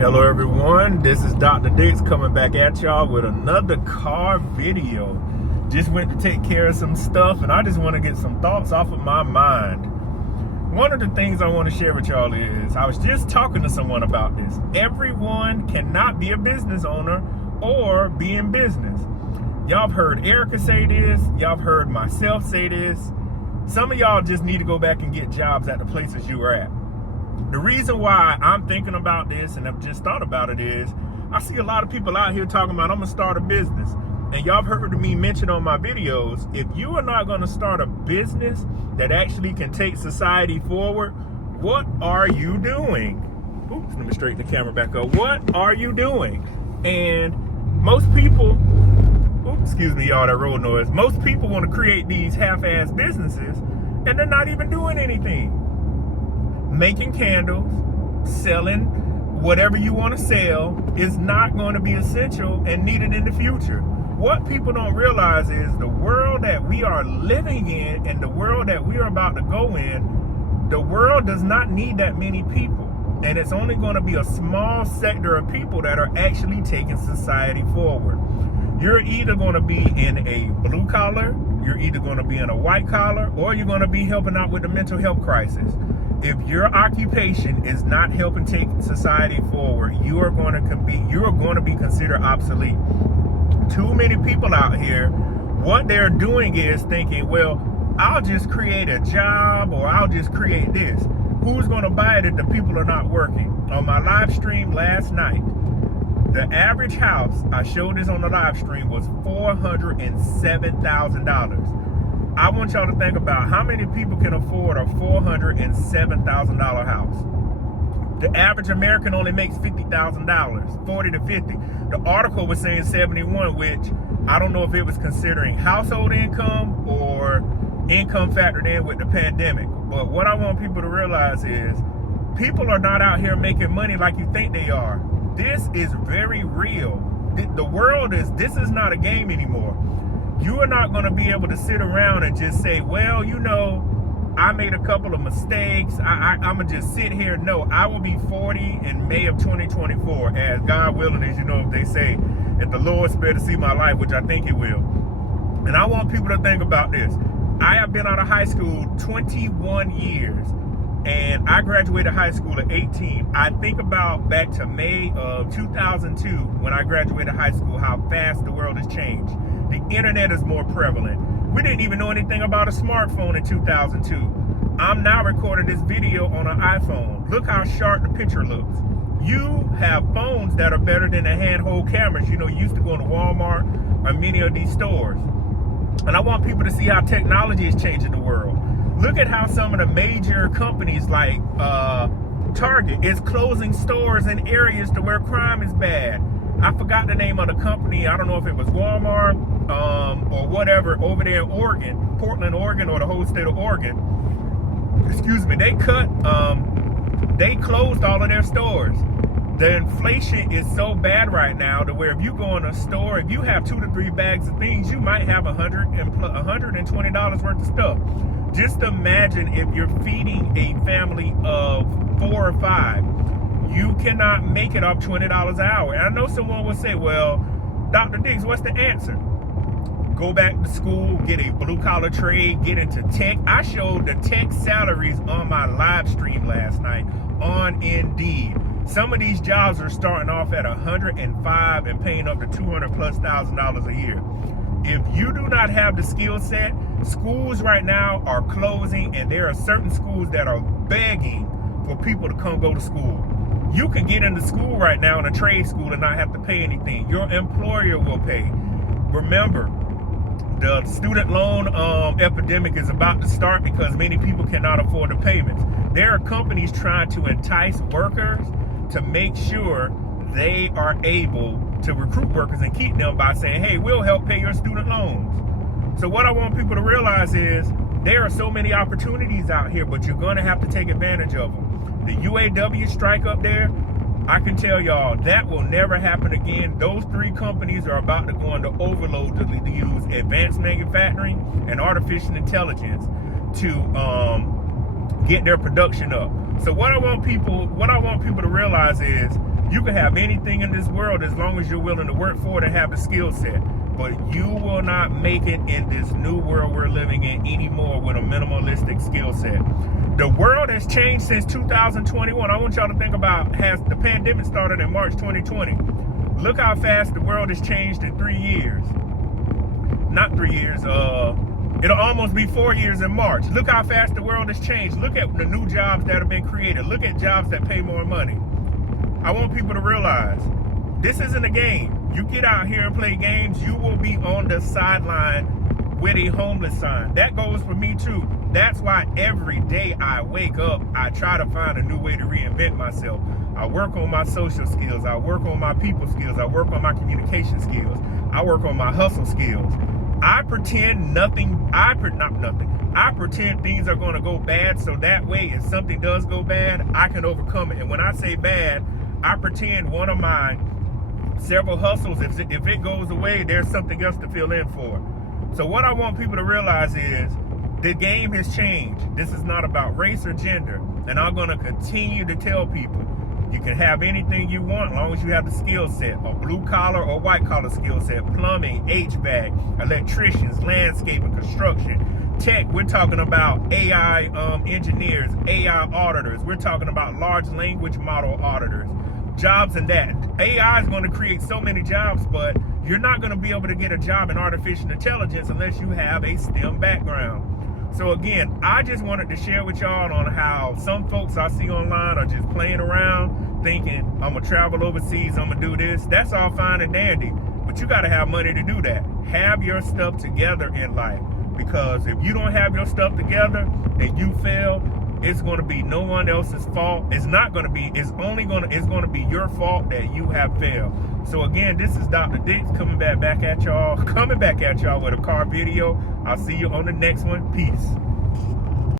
Hello everyone, this is Dr. Dix coming back at y'all with another car video. Just went to take care of some stuff and I just want to get some thoughts off of my mind. One of the things I want to share with y'all is, I was just talking to someone about this. Everyone cannot be a business owner or be in business. Y'all have heard Erica say this, y'all have heard myself say this. Some of y'all just need to go back and get jobs at the places you were at. The reason why I'm thinking about this and I've just thought about it is, I see a lot of people out here talking about, I'm gonna start a business. And y'all have heard me mention on my videos, if you are not gonna start a business that actually can take society forward, what are you doing? Oops, let me straighten the camera back up. What are you doing? And most people, excuse me y'all, that road noise. Most people wanna create these half-ass businesses and they're not even doing anything. Making candles, selling whatever you want to sell is not going to be essential and needed in the future. What people don't realize is the world that we are living in and the world that we are about to go in, the world does not need that many people. And it's only going to be a small sector of people that are actually taking society forward. You're either going to be in a blue collar, you're either going to be in a white collar, or you're going to be helping out with the mental health crisis. If your occupation is not helping take society forward, you are going to be considered obsolete. Too many people out here, what they're doing is thinking, well, I'll just create a job or I'll just create this. Who's going to buy it if the people are not working? On my live stream last night, the average house, I showed this on the live stream, was $407,000. I want y'all to think about how many people can afford a $407,000 house. The average American only makes $50,000, 40 to 50. The article was saying 71, which I don't know if it was considering household income or income factored in with the pandemic. But what I want people to realize is people are not out here making money like you think they are. This is very real. The world this is not a game anymore. You are not going to be able to sit around and just say, well, you know, I made a couple of mistakes. I'm going to just sit here. No, I will be 40 in May of 2024, as God willing, as you know, if they say, if the Lord spare to see my life, which I think he will. And I want people to think about this. I have been out of high school 21 years, and I graduated high school at 18. I think about back to May of 2002, when I graduated high school, how fast the world has changed. The internet is more prevalent. We didn't even know anything about a smartphone in 2002. I'm now recording this video on an iPhone. Look how sharp the picture looks. You have phones that are better than the handheld cameras. You know, you used to go to Walmart or many of these stores. And I want people to see how technology is changing the world. Look at how some of the major companies like Target is closing stores in areas to where crime is bad. I forgot the name of the company. I don't know if it was Walmart or whatever over there in Oregon, Portland, Oregon, or the whole state of Oregon. Excuse me. They closed all of their stores. The inflation is so bad right now to where if you go in a store, if you have 2 to 3 bags of things, you might have $120 worth of stuff. Just imagine if you're feeding a family of 4 or 5. You cannot make it off $20 an hour. And I know someone will say, well, Dr. Diggs, what's the answer? Go back to school, get a blue collar trade, get into tech. I showed the tech salaries on my live stream last night on Indeed. Some of these jobs are starting off at $105 and paying up to $200,000+ a year. If you do not have the skill set, schools right now are closing, and there are certain schools that are begging for people to come go to school. You can get into school right now in a trade school and not have to pay anything. Your employer will pay. Remember, the student loan epidemic is about to start because many people cannot afford the payments. There are companies trying to entice workers to make sure they are able to recruit workers and keep them by saying, hey, we'll help pay your student loans. So what I want people to realize is there are so many opportunities out here, but you're going to have to take advantage of them. The UAW strike up there, I can tell y'all that will never happen again. Those 3 companies are about to go into overload to use advanced manufacturing and artificial intelligence to get their production up. So what I want people to realize is You can have anything in this world as long as you're willing to work for it and have the skill set. But you will not make it in this new world we're living in anymore with a minimalistic skill set. The world has changed since 2021. I want y'all to think about, has the pandemic started in March 2020. Look how fast the world has changed in 3 years. Not 3 years, it'll almost be 4 years in March. Look how fast the world has changed. Look at the new jobs that have been created. Look at jobs that pay more money. I want people to realize this isn't a game. You get out here and play games, you will be on the sideline with a homeless sign. That goes for me too. That's why every day I wake up, I try to find a new way to reinvent myself. I work on my social skills. I work on my people skills. I work on my communication skills. I work on my hustle skills. I pretend I pretend things are going to go bad, so that way if something does go bad, I can overcome it. And when I say bad, I pretend one of my several hustles, if it goes away, there's something else to fill in for. So what I want people to realize is the game has changed. This is not about race or gender. And I'm going to continue to tell people, you can have anything you want as long as you have the skill set, a blue collar or white collar skill set, plumbing, HVAC, electricians, landscaping, construction, tech. We're talking about AI engineers, AI auditors. We're talking about large language model auditors, jobs in that. AI is going to create so many jobs, but you're not going to be able to get a job in artificial intelligence unless you have a STEM background. So again, I just wanted to share with y'all on how some folks I see online are just playing around, thinking, I'm going to travel overseas, I'm going to do this. That's all fine and dandy, but you got to have money to do that. Have your stuff together in life, because if you don't have your stuff together and you fail, it's going to be no one else's fault. It's going to be your fault that you have failed. So again, this is Dr. Dix coming back at y'all with a car video. I'll see you on the next one. Peace.